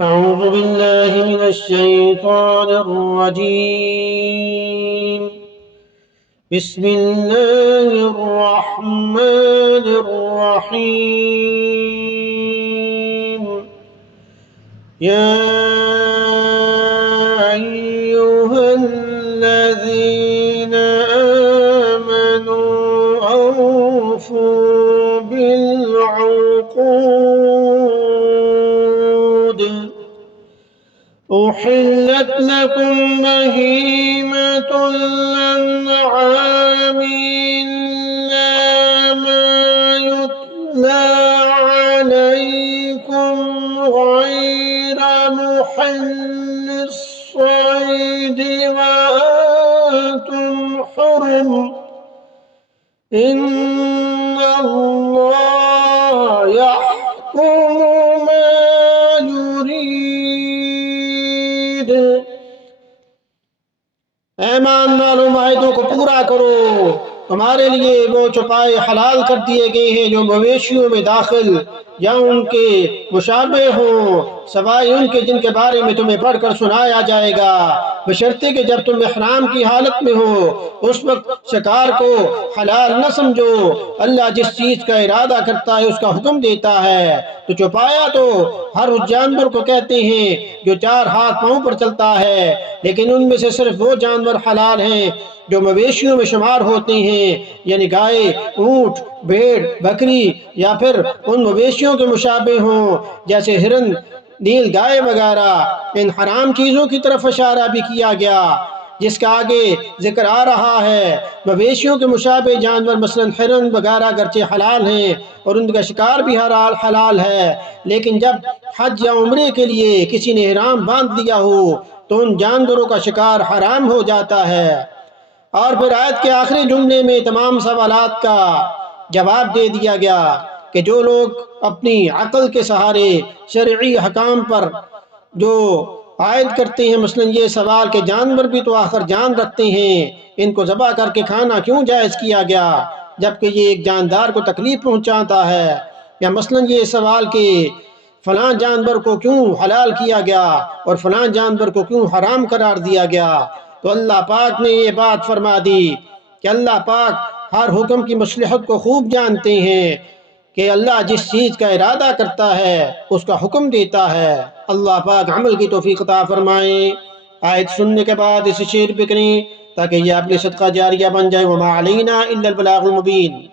أعوذ بالله من الشيطان الرجيم. بسم الله الرحمن الرحيم. يا أيها الذين آمنوا أوفوا بالعقود. أحلت لكم بهيمة الأنعام إلا ما يتلى عليكم غير محل الصيد وأنتم حرم. إن الله يحكم ما يريد. ایمان والو معاہدوں کو پورا کرو، تمہارے لیے وہ چوپائے حلال کر دیے گئے ہیں جو مویشیوں میں داخل یا ان کے مشابہ ہوں، سوائے ان کے جن کے بارے میں تمہیں پڑھ کر سنایا جائے گا، بشرطے کہ جب تم احرام کی حالت میں ہو اس وقت شکار کو حلال نہ سمجھو۔ اللہ جس چیز کا ارادہ کرتا ہے اس کا حکم دیتا ہے۔ تو چوپایا تو ہر اس جانور کو کہتے ہیں جو چار ہاتھ پاؤں پر چلتا ہے، لیکن ان میں سے صرف وہ جانور حلال ہیں جو مویشیوں میں شمار ہوتے ہیں، یعنی گائے، اونٹ، بھیڑ، بکری، یا پھر ان مویشیوں کے مشابہ ہوں جیسے ہرن، نیل گائے وغیرہ۔ ان حرام چیزوں کی طرف اشارہ بھی کیا گیا جس کا آگے ذکر آ رہا ہے۔ مویشیوں کے مشابہ جانور مثلا ہرن وغیرہ گرچہ حلال ہیں اور ان کا شکار بھی حلال ہے، لیکن جب حج یا عمرے کے لیے کسی نے احرام باندھ لیا ہو تو ان جانوروں کا شکار حرام ہو جاتا ہے۔ اور پھر آیت کے آخری جملے میں تمام سوالات کا جواب دے دیا گیا کہ جو لوگ اپنی عقل کے سہارے شرعی حکام پر جو عائد کرتے ہیں، مثلا یہ سوال کہ جانور بھی تو آخر جان رکھتے ہیں، ان کو ذبح کر کے کھانا کیوں جائز کیا گیا جبکہ یہ ایک جاندار کو تکلیف پہنچاتا ہے، یا مثلا یہ سوال کہ فلاں جانور کو کیوں حلال کیا گیا اور فلاں جانور کو کیوں حرام قرار دیا گیا، تو اللہ پاک نے یہ بات فرما دی کہ اللہ پاک ہر حکم کی مصلحت کو خوب جانتے ہیں کہ اللہ جس چیز کا ارادہ کرتا ہے اس کا حکم دیتا ہے۔ اللہ پاک عمل کی توفیق عطا فرمائیں۔ آیت سننے کے بعد اسے شیئر بھی کریں تاکہ یہ اپنی صدقہ جاریہ بن جائے۔ وما علینا الا البلاغ المبین۔